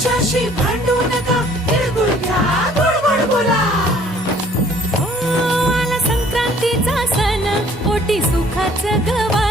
माझ्याशी भांडू नका. घ्या बोला. हो, संक्रांतीचा सण. ओटी सुखाचं गवा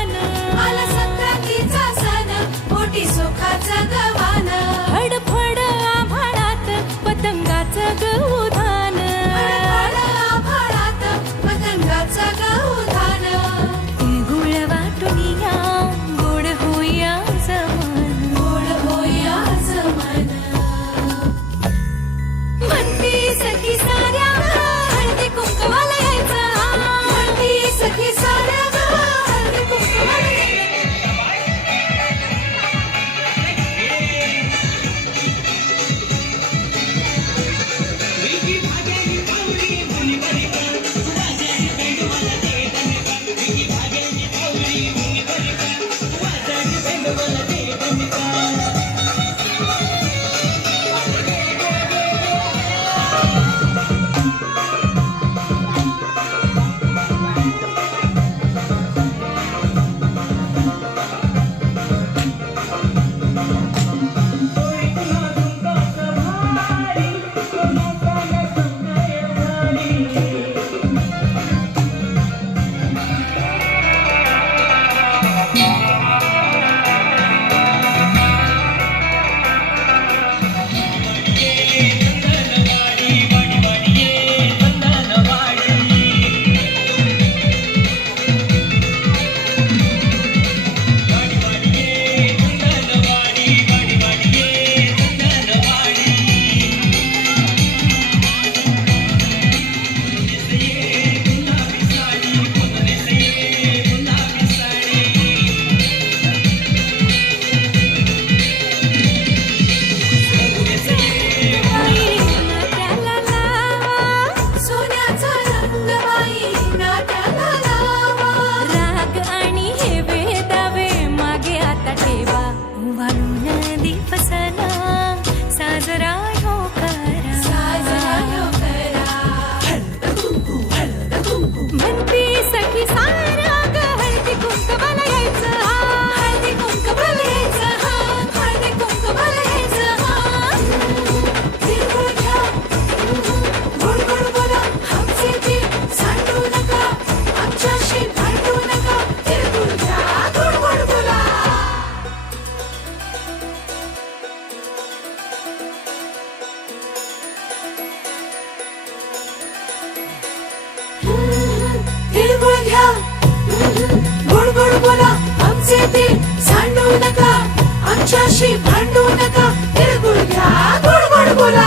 कशाशी भांडू नका. तिळगुळ घ्या बोला.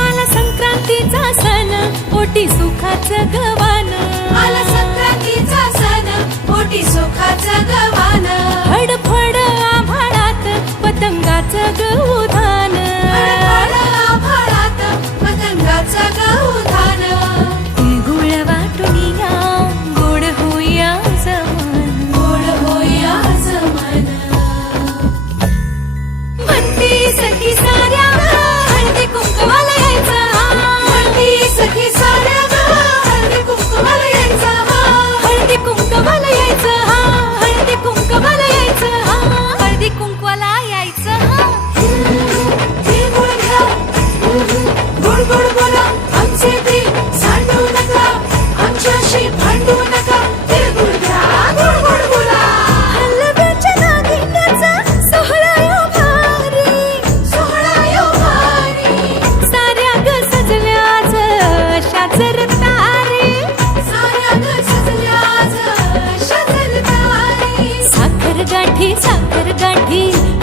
आला संक्रांतीचा सण ओटी सुखाच गवान आला संक्रांतीचा सण पोटी सुखाचं गवान फडफड आभाळात पतंगाच गवान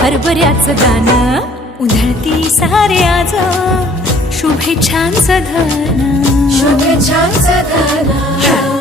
हरभऱ्याच गाणं उधळती सारे आज शुभेच्छांच धन. शुभेच्छांच धन.